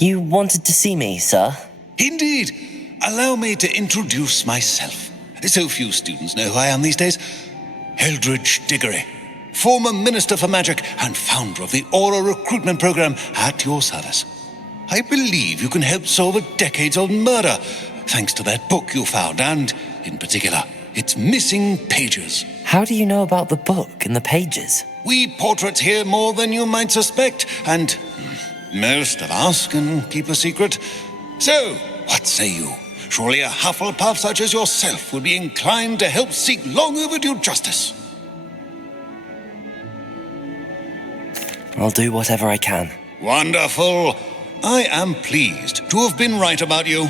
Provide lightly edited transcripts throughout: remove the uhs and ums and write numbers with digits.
You wanted to see me, sir? Indeed. Allow me to introduce myself. So few students know who I am these days. Eldritch Diggory, former Minister for Magic and founder of the Aura recruitment program, at your service. I believe you can help solve a decades-old murder, thanks to that book you found, and, in particular, its missing pages. How do you know about the book and the pages? We portraits hear more than you might suspect, and most of us can keep a secret. So, what say you? Surely a Hufflepuff such as yourself would be inclined to help seek long overdue justice. I'll do whatever I can. Wonderful. I am pleased to have been right about you.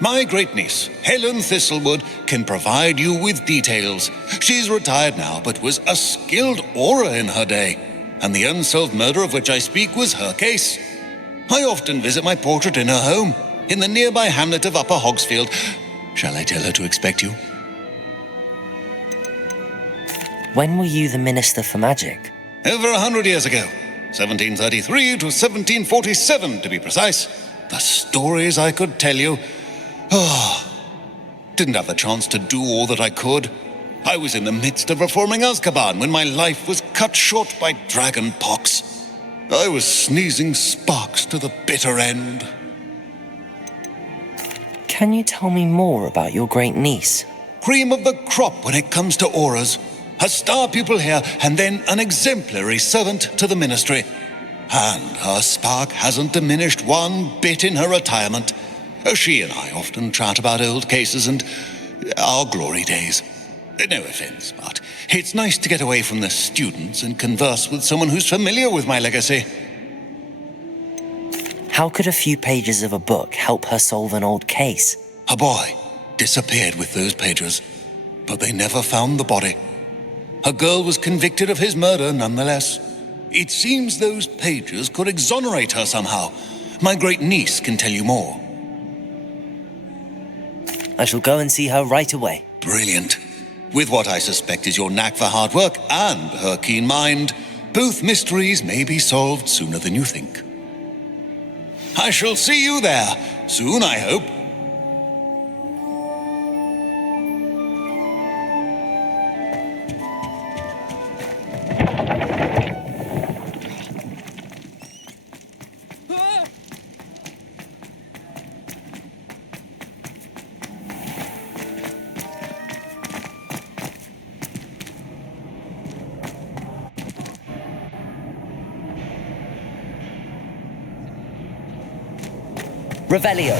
My great-niece, Helen Thistlewood, can provide you with details. She's retired now, but was a skilled aura in her day, and the unsolved murder of which I speak was her case. I often visit my portrait in her home, in the nearby hamlet of Upper Hogsfield. Shall I tell her to expect you? When were you the Minister for Magic? Over 100 years ago. 1733 to 1747, to be precise. The stories I could tell you. Didn't have the chance to do all that I could. I was in the midst of reforming Azkaban when my life was cut short by dragon pox. I was sneezing sparks to the bitter end. Can you tell me more about your great niece? Cream of the crop when it comes to auras. A star pupil here, and then an exemplary servant to the ministry. And her spark hasn't diminished one bit in her retirement. She and I often chat about old cases and our glory days. No offense, but it's nice to get away from the students and converse with someone who's familiar with my legacy. How could a few pages of a book help her solve an old case? A boy disappeared with those pages, but they never found the body. A girl was convicted of his murder nonetheless. It seems those pages could exonerate her somehow. My great niece can tell you more. I shall go and see her right away. Brilliant. With what I suspect is your knack for hard work and her keen mind, both mysteries may be solved sooner than you think. I shall see you there soon, I hope. Revelio.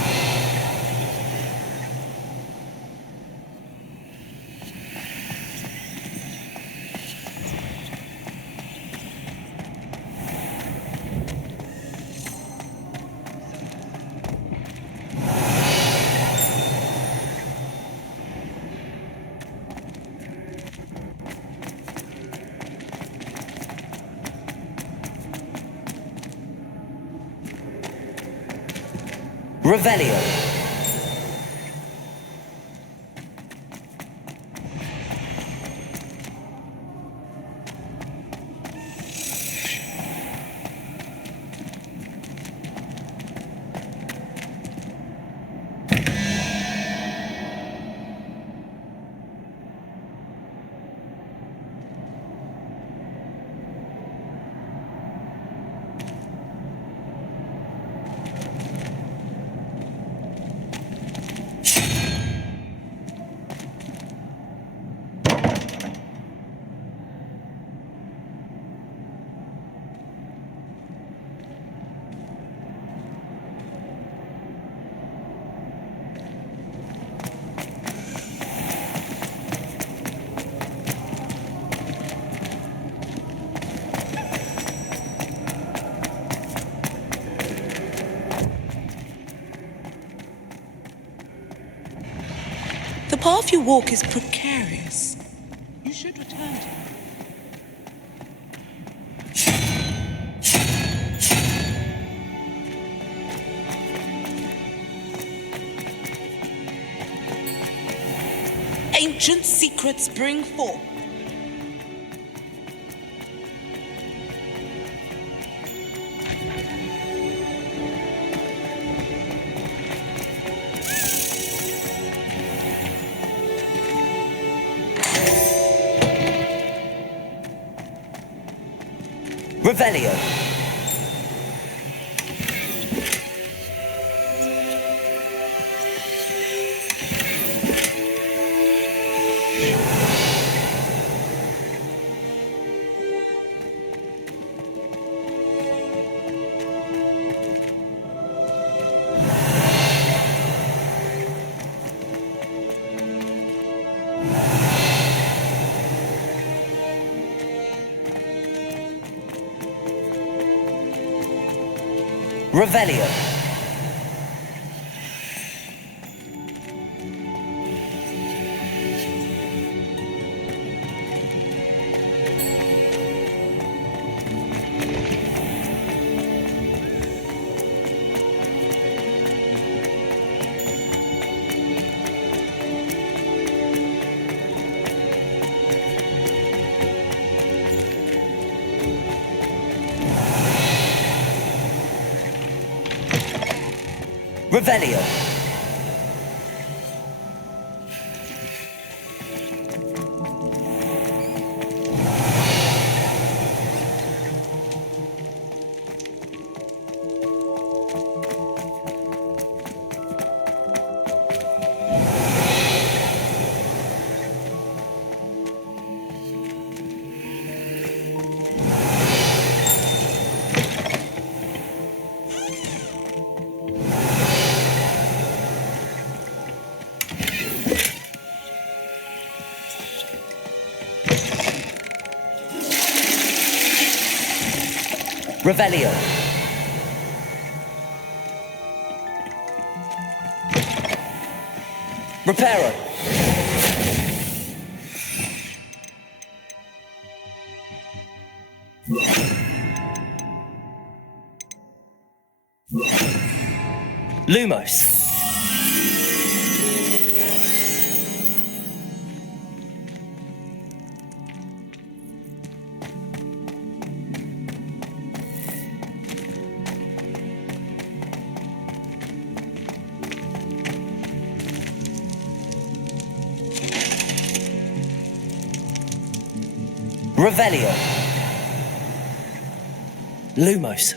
Revelio. The path you walk is precarious. You should return to it. Ancient secrets bring forth. Revelio. Revelio. Revelio. Revelio. Reparo. Lumos. Revelio. Lumos.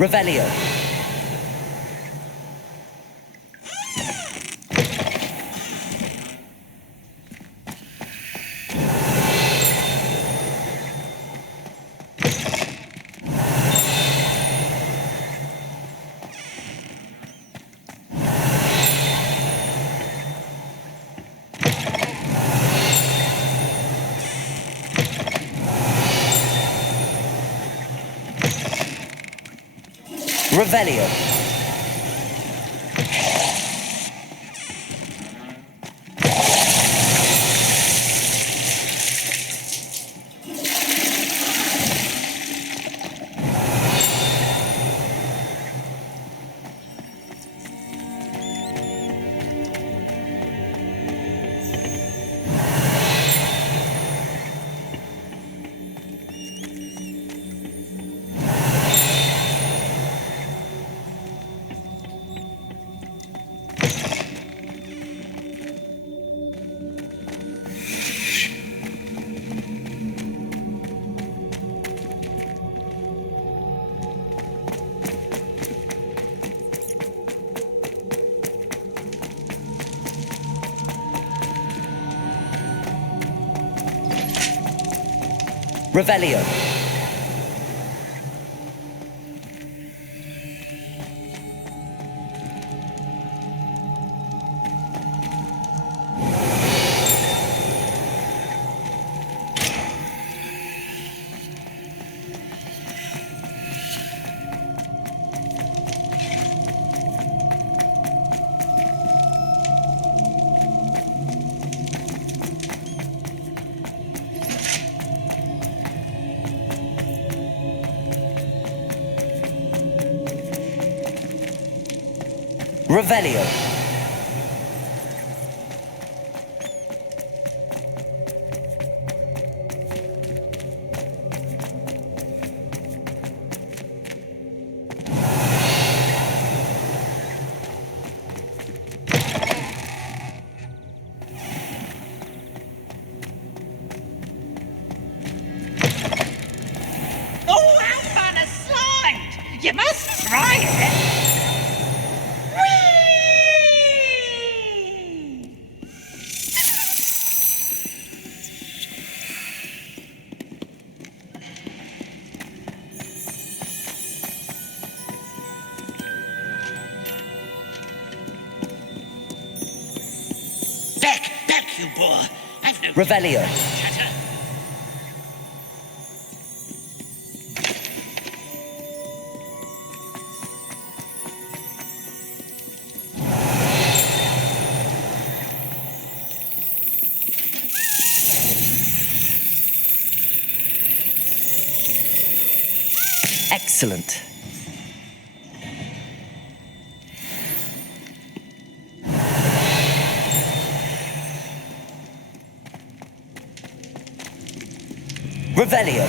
Revelio. Revelio. Revelio. Revelio. Oh, how fun a slide! You must try it! Back, you boor! I've no Revelio. chatter. Excellent. Revelio.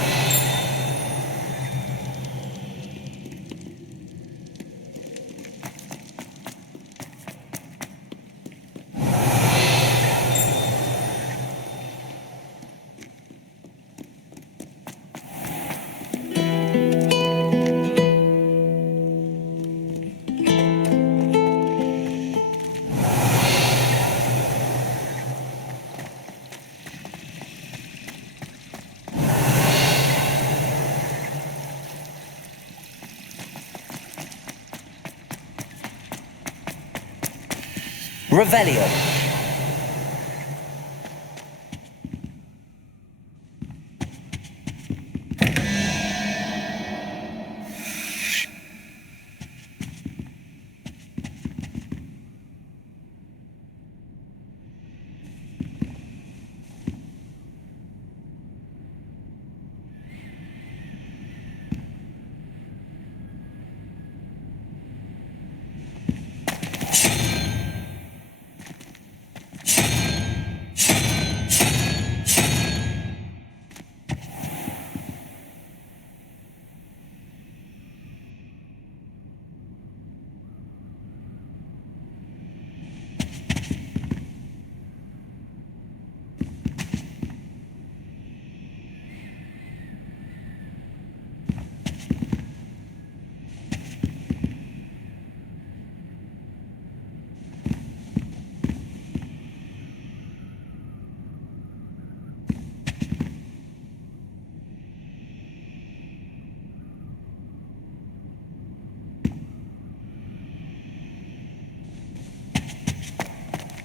Revelio.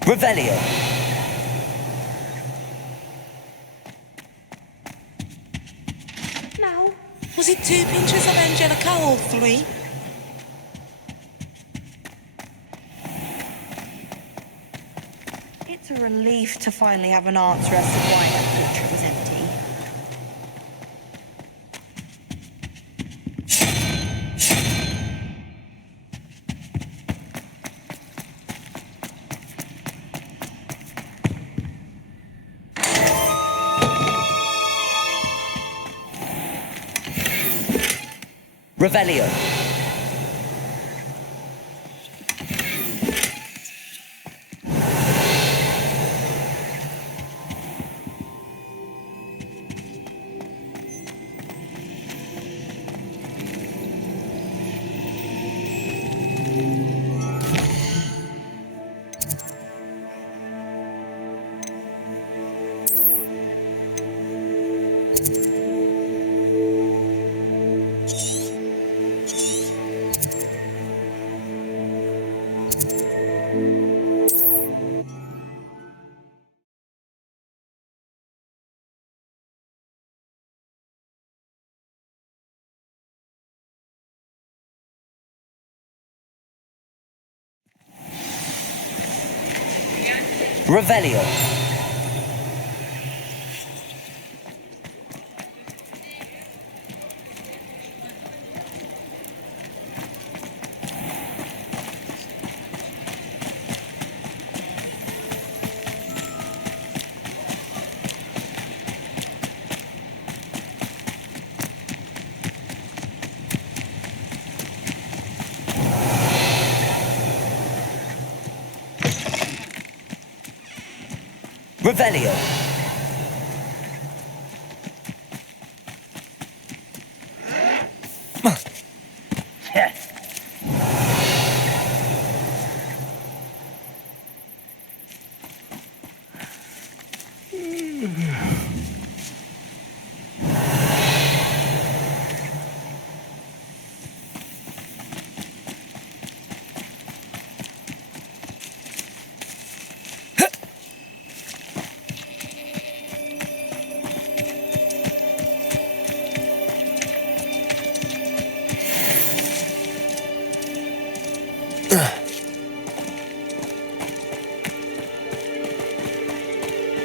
Revelio. Now, was it 2 pinches of Angelica or 3? It's a relief to finally have an answer as to why that portrait was empty. Revelio. Revelio. Revelio.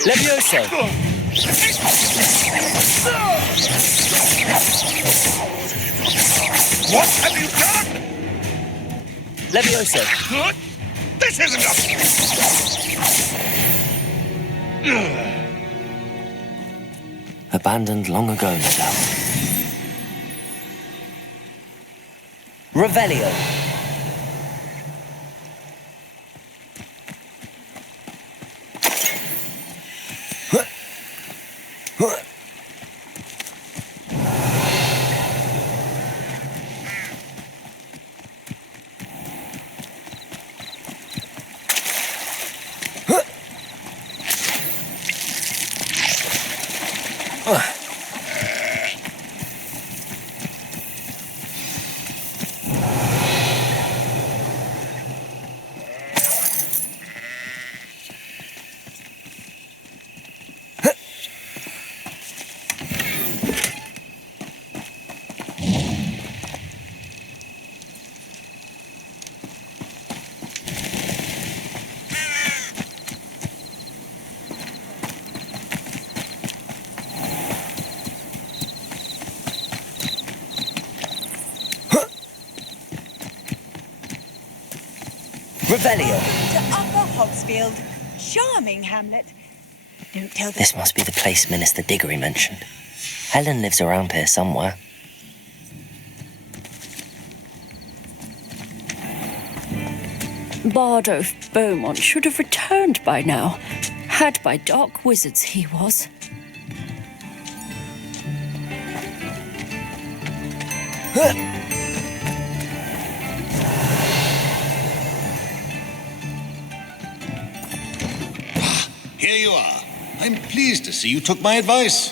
Levioso. What have you done? Levioso. Good. This isn't Abandoned long ago, no doubt. Revelio. Revelio. To Upper Hogsfield. Charming hamlet. Don't tell the... This must be the place Minister Diggory mentioned. Helen lives around here somewhere. Bardo Beaumont should have returned by now. Had by dark wizards he was. Here you are. I'm pleased to see you took my advice.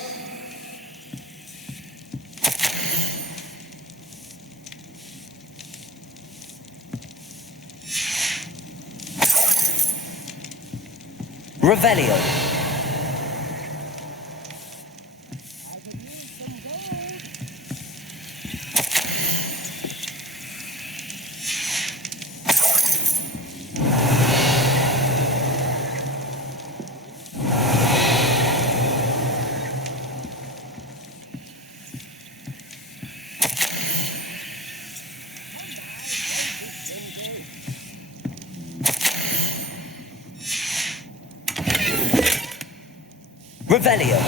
Revelio. Revelio.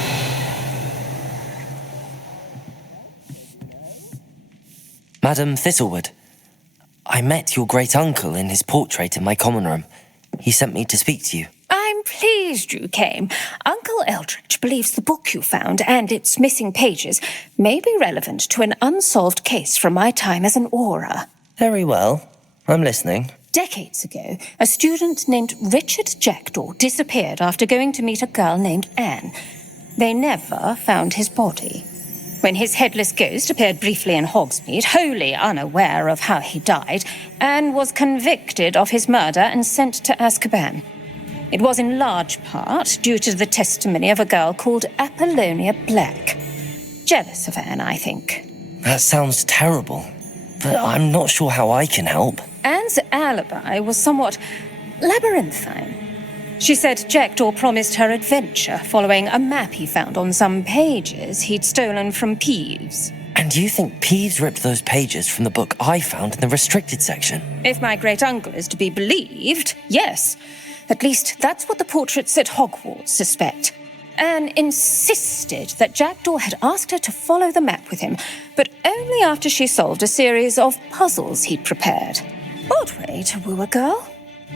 Madam Thistlewood, I met your great-uncle in his portrait in my common room. He sent me to speak to you. I'm pleased you came. Uncle Eldritch believes the book you found and its missing pages may be relevant to an unsolved case from my time as an aura. Very well. I'm listening. Decades ago, a student named Richard Jackdaw disappeared after going to meet a girl named Anne. They never found his body. When his headless ghost appeared briefly in Hogsmeade, wholly unaware of how he died, Anne was convicted of his murder and sent to Azkaban. It was in large part due to the testimony of a girl called Apollonia Black. Jealous of Anne, I think. That sounds terrible, but I'm not sure how I can help. Anne's alibi was somewhat labyrinthine. She said Jackdaw promised her adventure following a map he found on some pages he'd stolen from Peeves. And you think Peeves ripped those pages from the book I found in the restricted section? If my great-uncle is to be believed, yes. At least that's what the portraits at Hogwarts suspect. Anne insisted that Jackdaw had asked her to follow the map with him, but only after she solved a series of puzzles he'd prepared. Odd way to woo a girl.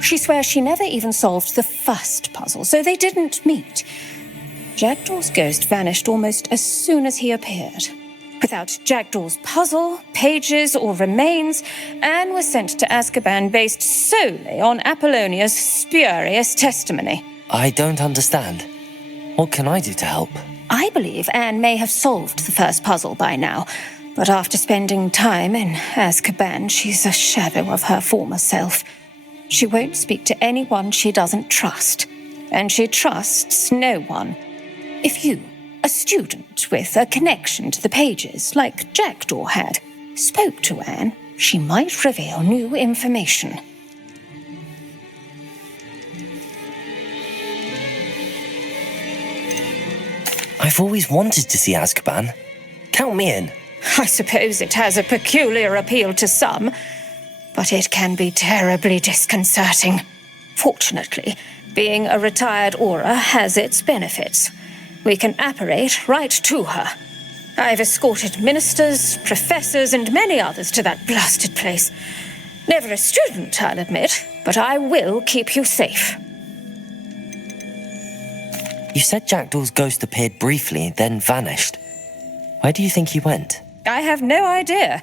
She swears she never even solved the first puzzle, so they didn't meet. Jackdaw's ghost vanished almost as soon as he appeared. Without Jackdaw's puzzle, pages, or remains, Anne was sent to Azkaban based solely on Apollonia's spurious testimony. I don't understand. What can I do to help? I believe Anne may have solved the first puzzle by now, but after spending time in Azkaban, she's a shadow of her former self. She won't speak to anyone she doesn't trust, and she trusts no one. If you, a student with a connection to the pages, like Jackdaw had, spoke to Anne, she might reveal new information. I've always wanted to see Azkaban. Count me in. I suppose it has a peculiar appeal to some, but it can be terribly disconcerting. Fortunately, being a retired aura has its benefits. We can apparate right to her. I've escorted ministers, professors, and many others to that blasted place. Never a student, I'll admit, but I will keep you safe. You said Jackdaw's ghost appeared briefly, then vanished. Where do you think he went? I have no idea.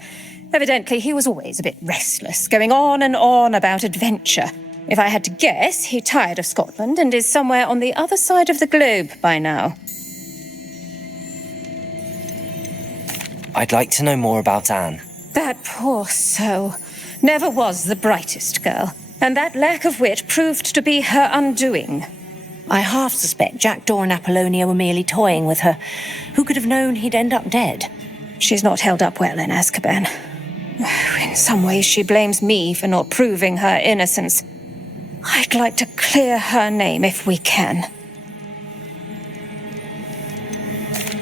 Evidently, he was always a bit restless, going on and on about adventure. If I had to guess, he tired of Scotland and is somewhere on the other side of the globe by now. I'd like to know more about Anne. That poor soul. Never was the brightest girl, and that lack of wit proved to be her undoing. I half suspect Jackdaw and Apollonia were merely toying with her. Who could have known he'd end up dead? She's not held up well in Azkaban. In some ways, she blames me for not proving her innocence. I'd like to clear her name if we can.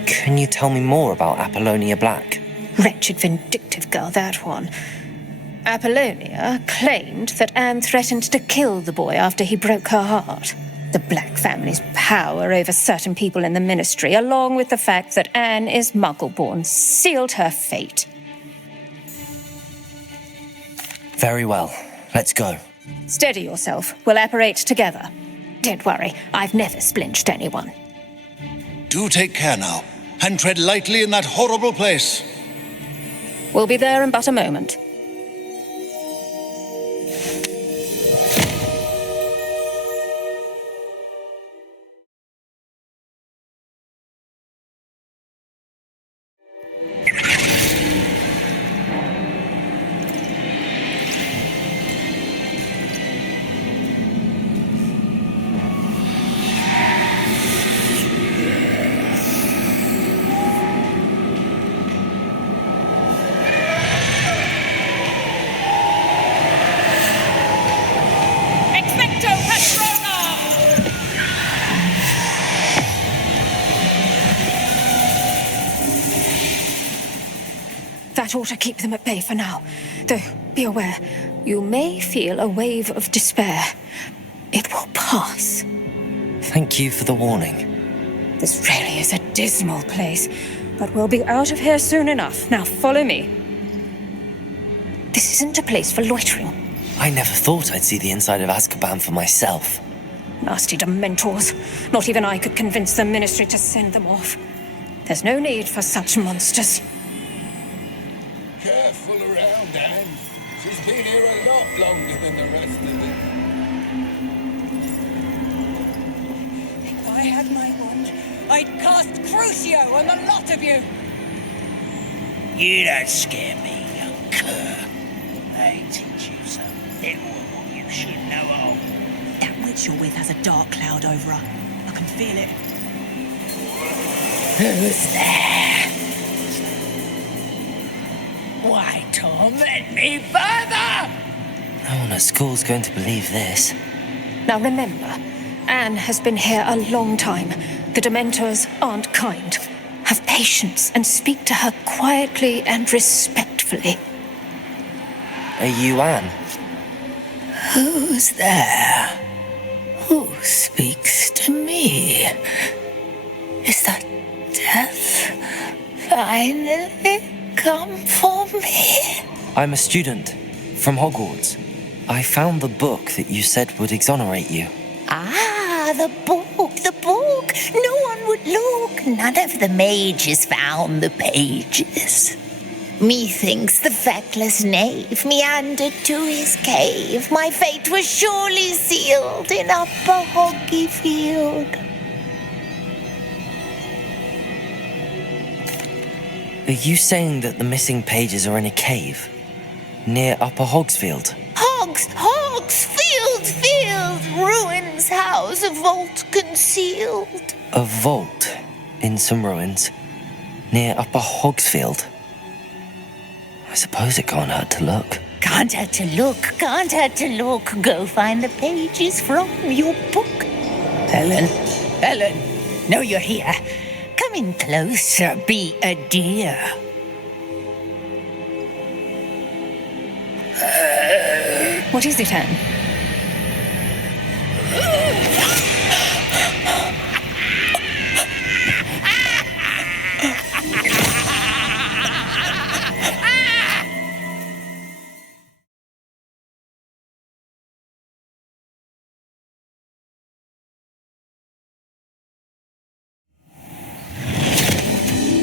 Can you tell me more about Apollonia Black? Wretched, vindictive girl, that one. Apollonia claimed that Anne threatened to kill the boy after he broke her heart. The Black family's power over certain people in the ministry, along with the fact that Anne is Muggle-born, sealed her fate. Very well. Let's go. Steady yourself. We'll apparate together. Don't worry, I've never splinched anyone. Do take care now, and tread lightly in that horrible place. We'll be there in but a moment. That ought to keep them at bay for now. Though, be aware, you may feel a wave of despair. It will pass. Thank you for the warning. This really is a dismal place, but we'll be out of here soon enough. Now follow me. This isn't a place for loitering. I never thought I'd see the inside of Azkaban for myself. Nasty Dementors. Not even I could convince the Ministry to send them off. There's no need for such monsters. Careful around, Anne. She's been here a lot longer than the rest of them. If I had my wand, I'd cast Crucio on the lot of you. You don't scare me, young cur. I teach you something what you should know of. That witch you're with has a dark cloud over her. I can feel it. Who's there? Why torment me further? No one at school's going to believe this. Now remember, Anne has been here a long time. The Dementors aren't kind. Have patience and speak to her quietly and respectfully. Are you Anne? Who's there? Who speaks to me? Is that death finally come for me? I'm a student from Hogwarts. I found the book that you said would exonerate you. Ah, the book. No one would look. None of the mages found the pages. Methinks the feckless knave meandered to his cave. My fate was surely sealed in Upper Hoggy Field. Are you saying that the missing pages are in a cave near Upper Hogsfield? Field, ruins house, a vault concealed. A vault in some ruins near Upper Hogsfield? I suppose it can't hurt to look. Can't hurt to look. Go find the pages from your book. Helen, know you're here. Come in closer, be a dear. What is it, Anne?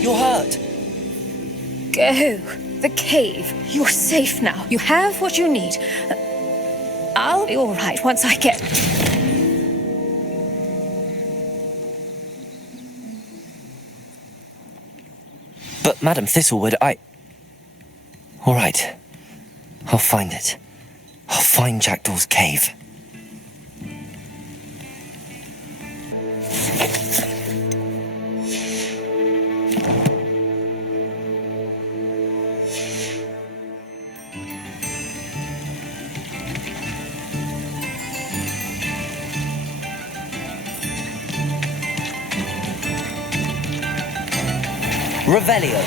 You're hurt. Go. The cave. You're safe now. You have what you need. I'll be all right once I get... But, Madam Thistlewood, All right. I'll find it. I'll find Jackdaw's cave. Revelio.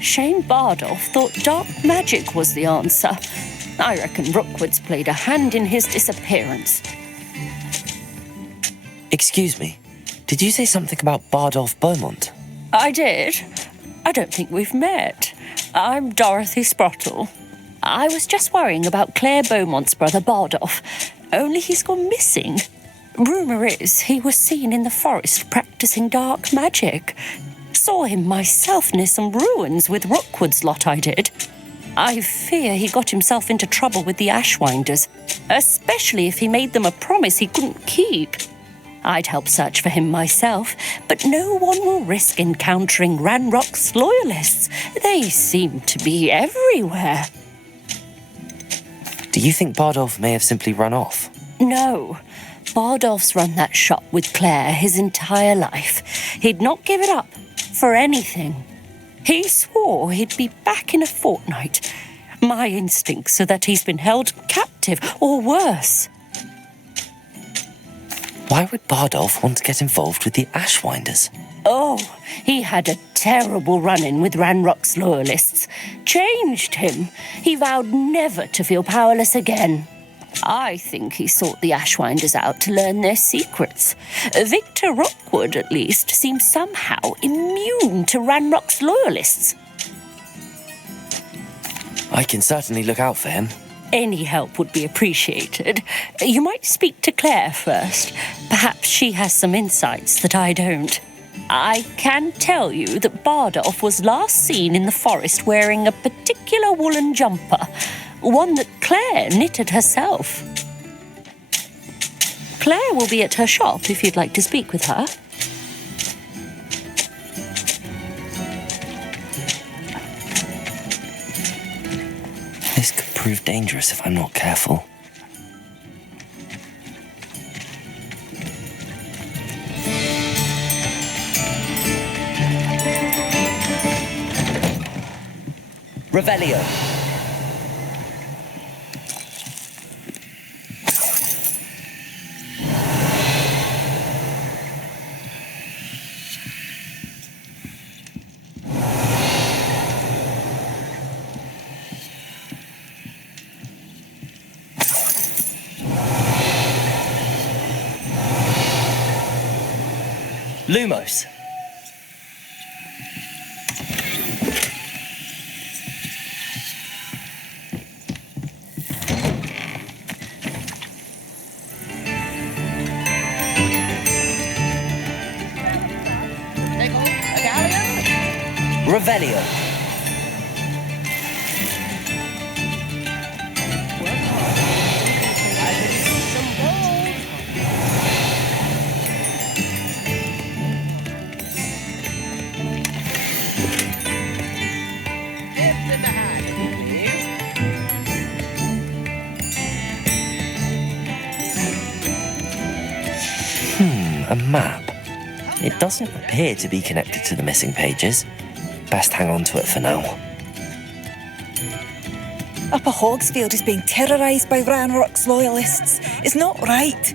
Shane Bardolph thought dark magic was the answer. I reckon Rookwood's played a hand in his disappearance. Excuse me, did you say something about Bardolph Beaumont? I did. I don't think we've met. I'm Dorothy Sprottle. I was just worrying about Claire Beaumont's brother Bardolph, only he's gone missing. Rumour is he was seen in the forest practising dark magic. Saw him myself near some ruins with Rookwood's lot I did. I fear he got himself into trouble with the Ashwinders, especially if he made them a promise he couldn't keep. I'd help search for him myself, but no one will risk encountering Ranrock's loyalists. They seem to be everywhere. Do you think Bardolph may have simply run off? No. Bardolph's run that shop with Claire his entire life. He'd not give it up for anything. He swore he'd be back in a fortnight. My instincts are that he's been held captive, or worse. Why would Bardolph want to get involved with the Ashwinders? Oh, he had a terrible run-in with Ranrock's loyalists. Changed him. He vowed never to feel powerless again. I think he sought the Ashwinders out to learn their secrets. Victor Rookwood, at least, seems somehow immune to Ranrock's loyalists. I can certainly look out for him. Any help would be appreciated. You might speak to Claire first. Perhaps she has some insights that I don't. I can tell you that Bardolph was last seen in the forest wearing a particular woolen jumper, one that Claire knitted herself. Claire will be at her shop if you'd like to speak with her. This could prove dangerous if I'm not careful. Revelio. Lumos. Revelio. A map. It doesn't appear to be connected to the missing pages. Best hang on to it for now. Upper Hogsfield is being terrorised by Ranrock's loyalists. It's not right.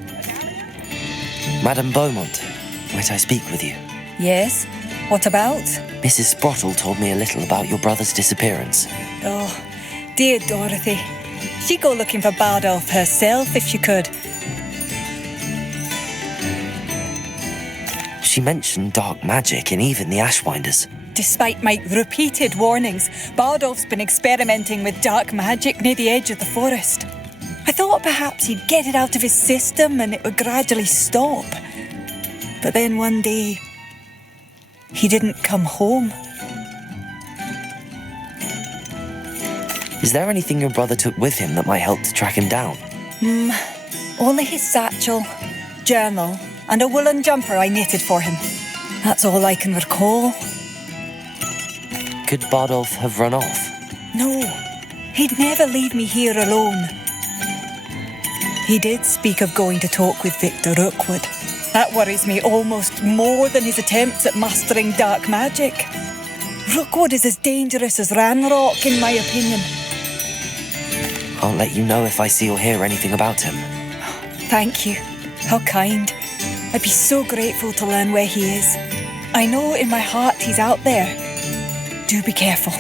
Madame Beaumont, might I speak with you? Yes? What about? Mrs. Sprottle told me a little about your brother's disappearance. Oh, dear Dorothy. She'd go looking for Bardolph herself if she could. She mentioned dark magic and even the Ashwinders. Despite my repeated warnings, Bardolph's been experimenting with dark magic near the edge of the forest. I thought perhaps he'd get it out of his system and it would gradually stop. But then one day, he didn't come home. Is there anything your brother took with him that might help to track him down? Only his satchel, journal, and a woolen jumper I knitted for him. That's all I can recall. Could Bardolph have run off? No, he'd never leave me here alone. He did speak of going to talk with Victor Rookwood. That worries me almost more than his attempts at mastering dark magic. Rookwood is as dangerous as Ranrock, in my opinion. I'll let you know if I see or hear anything about him. Thank you. How kind. I'd be so grateful to learn where he is. I know in my heart he's out there. Do be careful.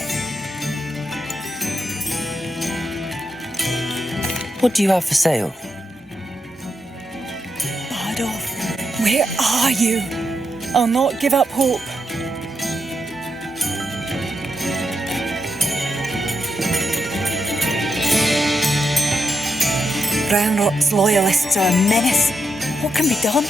What do you have for sale? Bardolph, where are you? I'll not give up hope. Ranrock's loyalists are a menace. What can be done?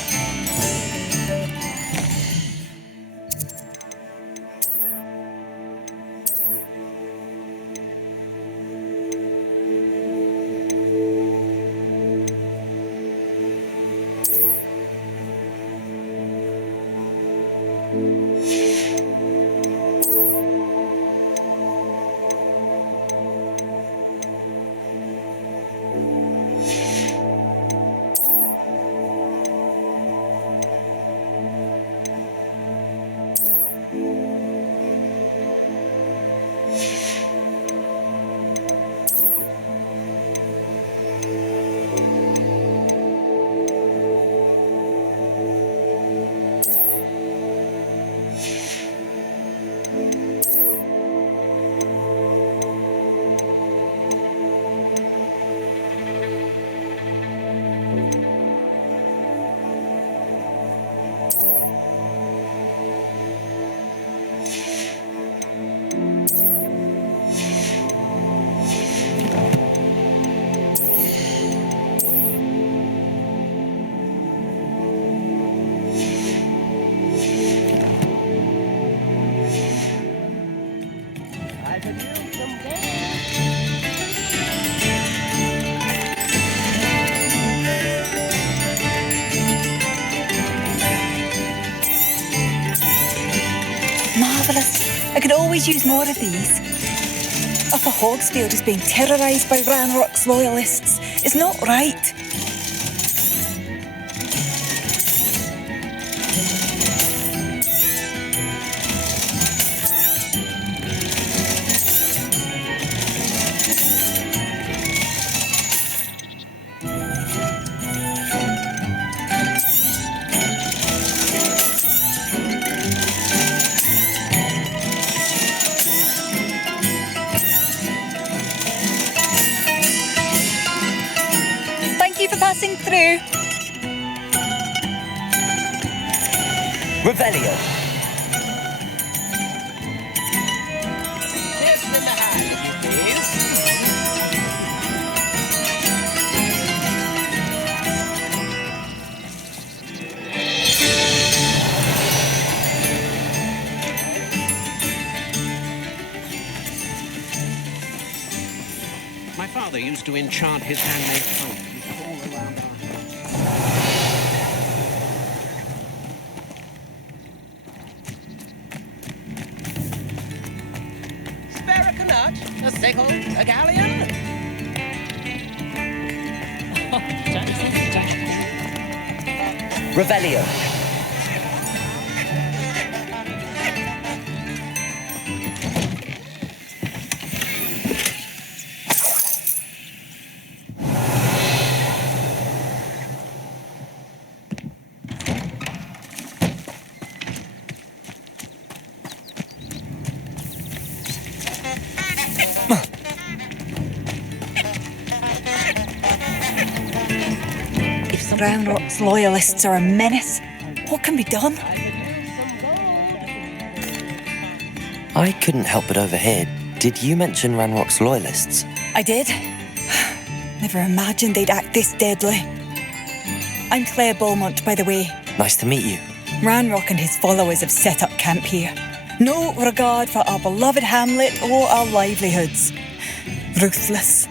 always use more of these. Upper Hogsfield is being terrorised by Ranrock's loyalists. It's not right. Passing through. Revelio. Just in the hand, if you please. My father used to enchant his handmade phone. Around our Spare a canut, a sickle, a galleon. Revelio. Ranrock's loyalists are a menace. What can be done? I couldn't help but overhear. Did you mention Ranrock's loyalists? I did. Never imagined they'd act this deadly. I'm Claire Beaumont, by the way. Nice to meet you. Ranrock and his followers have set up camp here. No regard for our beloved hamlet or our livelihoods. Ruthless.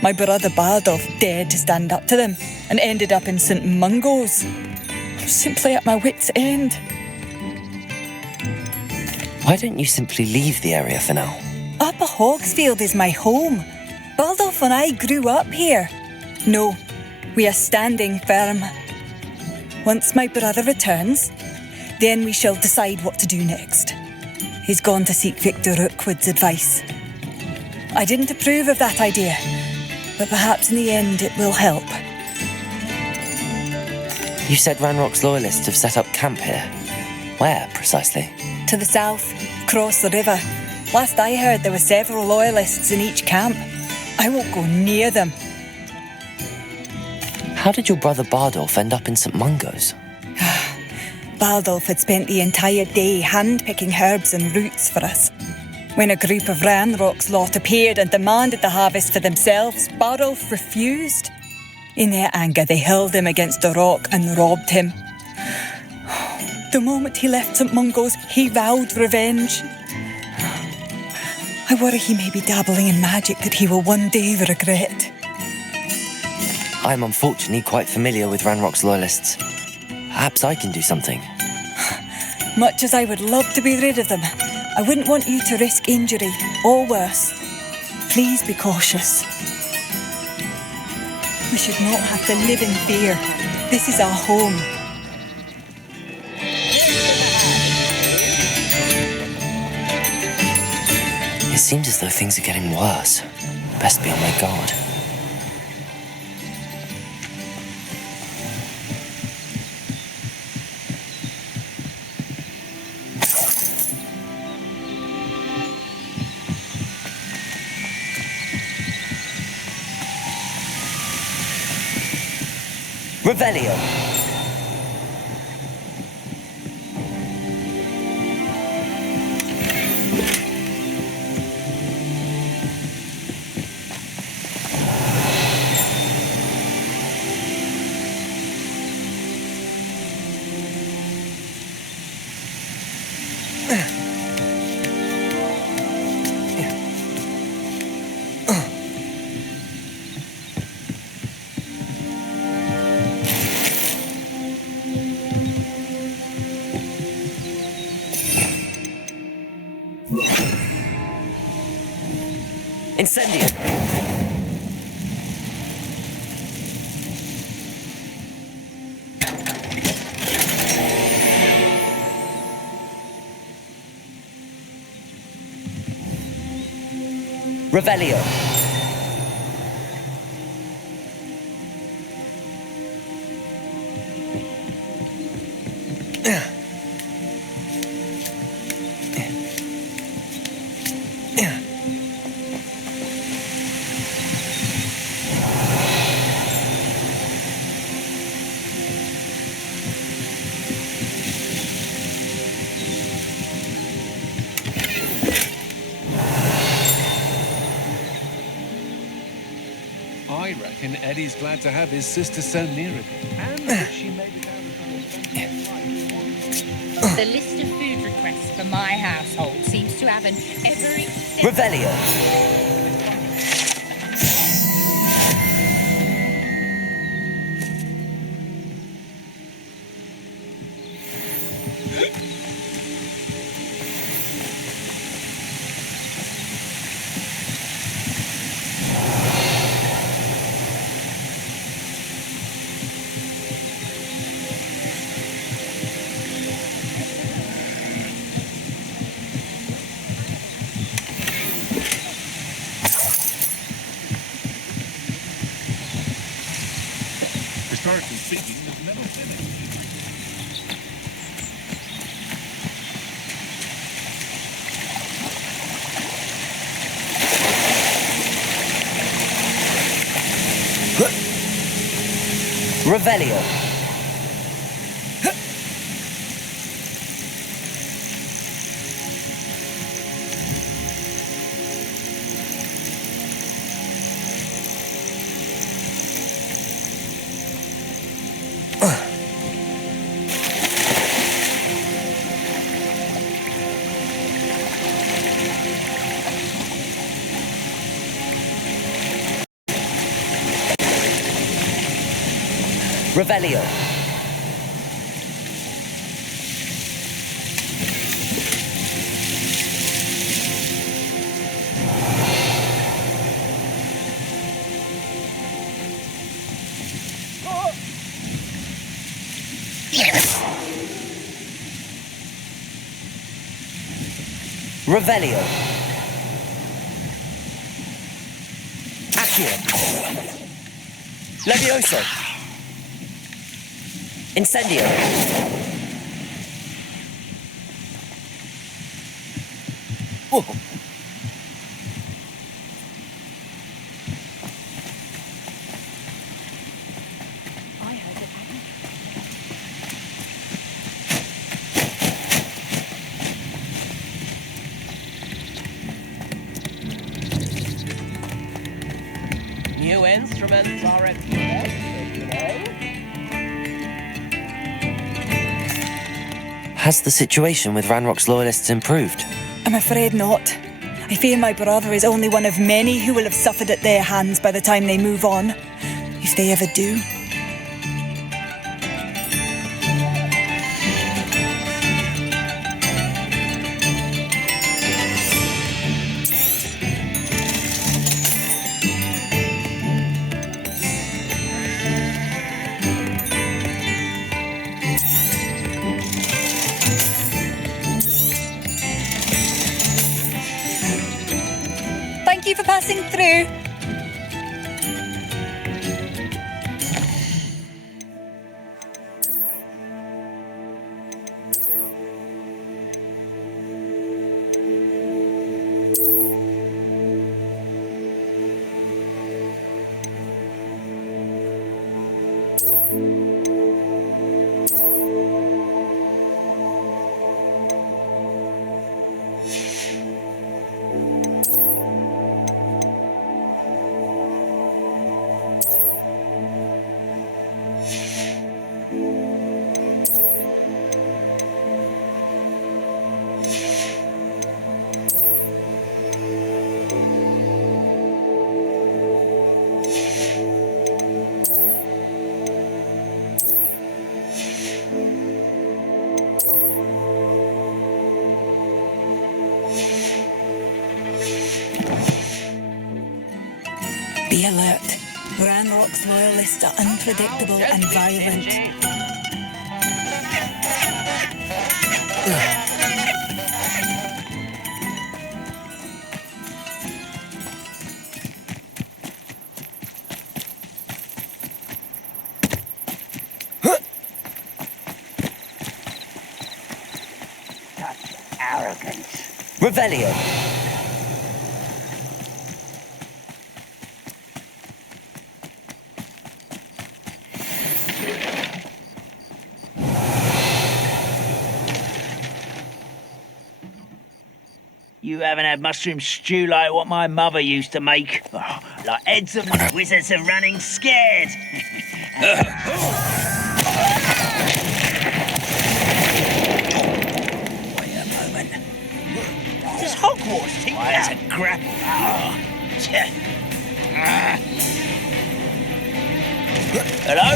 My brother Bardolph dared to stand up to them and ended up in St. Mungo's. I'm simply at my wit's end. Why don't you simply leave the area for now? Upper Hogsfield is my home. Bardolph and I grew up here. No, we are standing firm. Once my brother returns, then we shall decide what to do next. He's gone to seek Victor Rookwood's advice. I didn't approve of that idea, but perhaps in the end it will help. You said Ranrock's loyalists have set up camp here. Where, precisely? To the south, across the river. Last I heard, there were several loyalists in each camp. I won't go near them. How did your brother Bardolph end up in St. Mungo's? Bardolph had spent the entire day hand-picking herbs and roots for us. When a group of Ranrock's lot appeared and demanded the harvest for themselves, Bardolph refused. In their anger, they hurled him against a rock and robbed him. The moment he left St. Mungo's, he vowed revenge. I worry he may be dabbling in magic that he will one day regret. I'm unfortunately quite familiar with Ranrock's loyalists. Perhaps I can do something. Much as I would love to be rid of them, I wouldn't want you to risk injury, or worse. Please be cautious. We should not have to live in fear. This is our home. It seems as though things are getting worse. Best be on my guard. Revelio. Incendio. Revelio. I reckon Eddie's glad to have his sister so near him. And that she made it out of The list of food requests for my household seems to have an every... Revelio. Historically speaking, there's never been it. Revelio. Revelio. Revelio. Accio. Levioso. Incendio. Whoa. New instruments are expected, you know. Has the situation with Ranrock's loyalists improved? I'm afraid not. I fear my brother is only one of many who will have suffered at their hands by the time they move on. If they ever do. Thank you for passing through. Ranrock's loyalists are unpredictable and violent. Revelio. You haven't had mushroom stew like what my mother used to make. Oh, like heads of wizards are running scared. Wait a moment. Does Hogwarts teach how to grapple? Hello?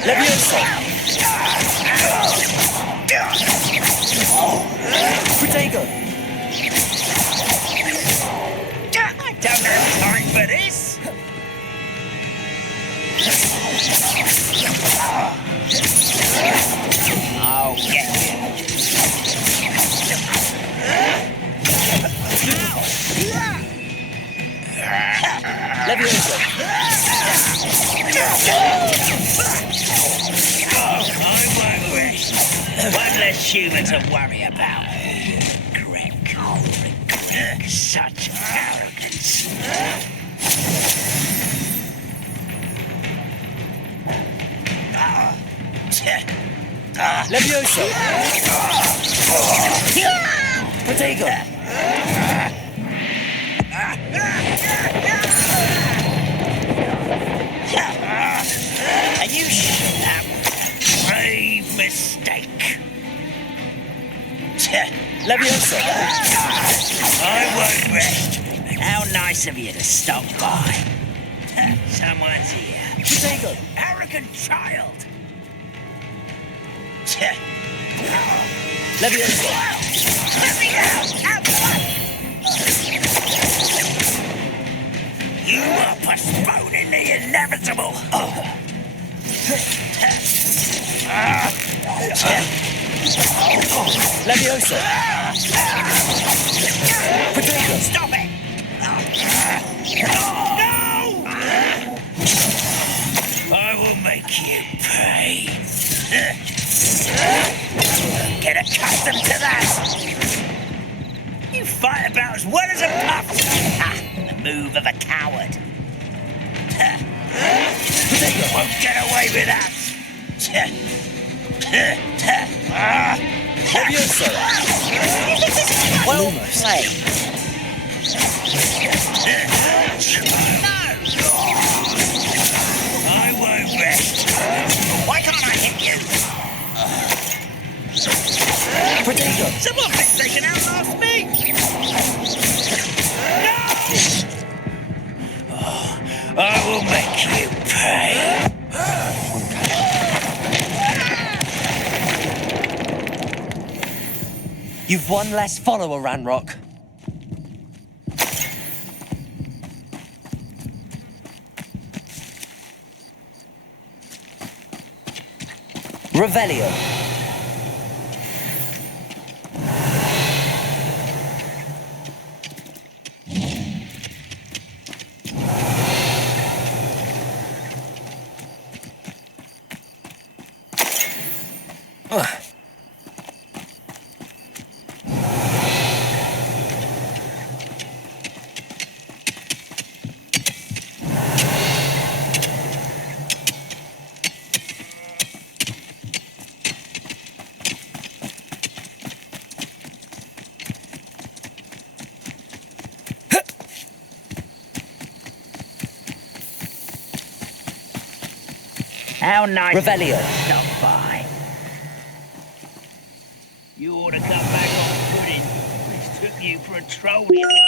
Leviosa. Protego. I don't have time for this. I'll get you. Leviosa. I won't rest. One less human to worry about. Regret. Such arrogance. Leviosa. Protego. Are you grave mistake? Leviosa. I won't rest. How nice of you to stop by. Someone's here. Protego. Arrogant child. Leviosa. Let me out! You are postponing the inevitable. Leviosa. Protego. Stop it! No! I will make you pay. Get accustomed to that! You fight about as well as a pup! The move of a coward. You won't get away with that! Leviosa. Well played. I won't rest. Why can't I hit you? Protego. Someone thinks they can outlast me! No! I will make you pay. You've one less follower, Ranrock. Revelio. How nice Revelio. Stop by. You ought to come back on footing. This took you for a troll, you know.